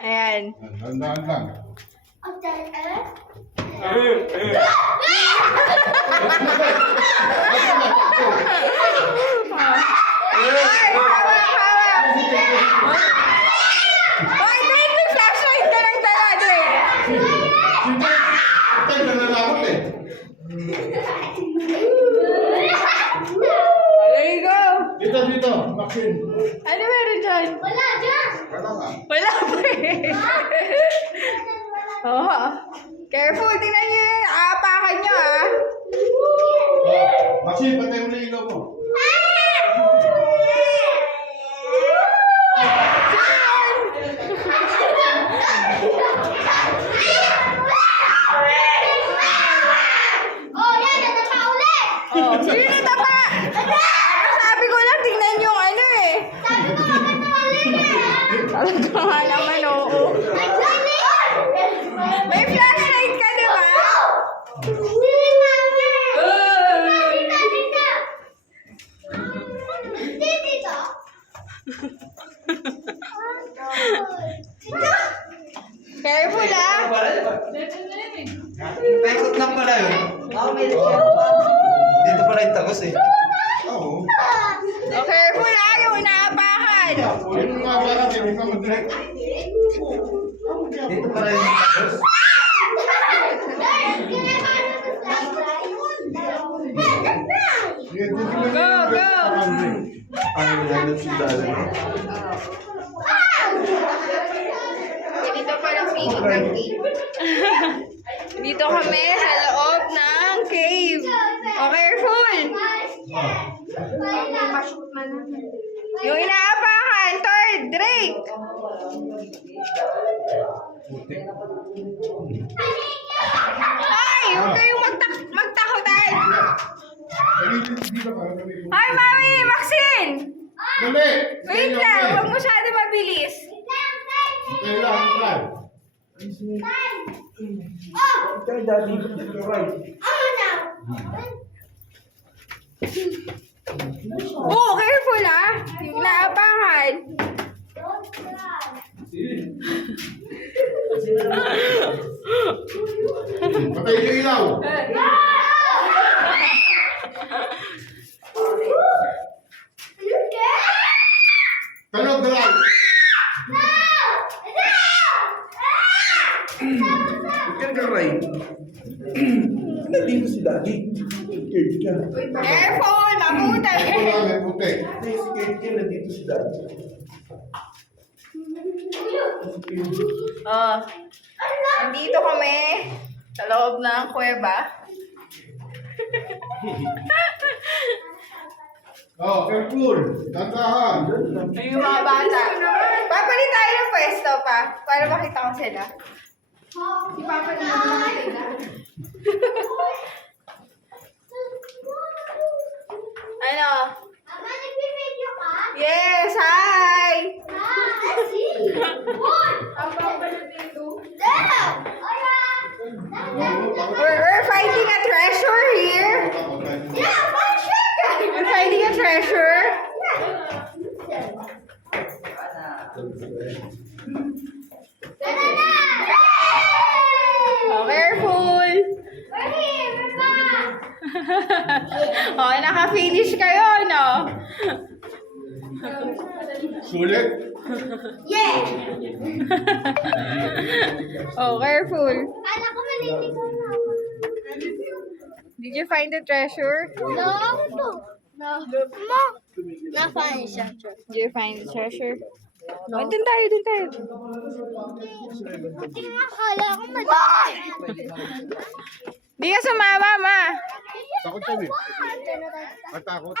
Ayan. Dahan-dahan lang. Ay, hawak. Hoy, Drake, may flashlight ka lang dala, Drake. Tay, nananakot eh. There you go. Dito, Maxine. Ano meron dyan? Wala nga. Wala pa eh. Oh, careful, tingnan nyo yun. Aapakan nyo ah. Maxine, patay mo na yung ilaw mo. Oh, sino natapa? Sabi ko lang, tingnan yung ano eh. Talaga nga naman, oo. May flashlight ka, di ba? Careful ah. Paikot lang pala yun. Dito pala yung tagos eh. Oo. Oh, careful ah, yung inaapakan. Yun nga ba natin, hindi ka mag-direct. Dito pala yung tagos. Ano nilalap si Dala? Dito parang feeling ng cave. Dito kami sa loob ng cave. Oh, careful! Yung inaapakan, third, Drake! Ay! Huwag kayong magtakutan! Ay, Mami! Maxine! Dali! Wait lang! Huwag masyado mabilis. Dali lang, plan. Oh, careful ah! Yung inaapakan. Patay yung ilaw. Tanog na lang. Ikan ka, Ray. Nandito si Daddy. Scared ka. Careful! Mabuti! Ito lang, may puti. Ay, scared ka. Nandito si Daddy. Oh. Nandito kami sa loob ng kuweba. Oh, careful. Tantahan. Yung mga bata. Papalit tayo ng pwesto pa para makita ko sila. Si Papa na naman sila. Ano? Yes, hi! We're finding a treasure here. We're finding a treasure. Oh, careful. Oh, naka-finish kayo, no? Sulit. Oh, careful. Kala ko maliligaw na ako. Did you find the treasure? No. No. Ma. Na-find siya. Did you find the treasure? No. Oh, dun tayo. Buti nga kala ko madami. Di ka sumama, ma. Takot kami. Matakot.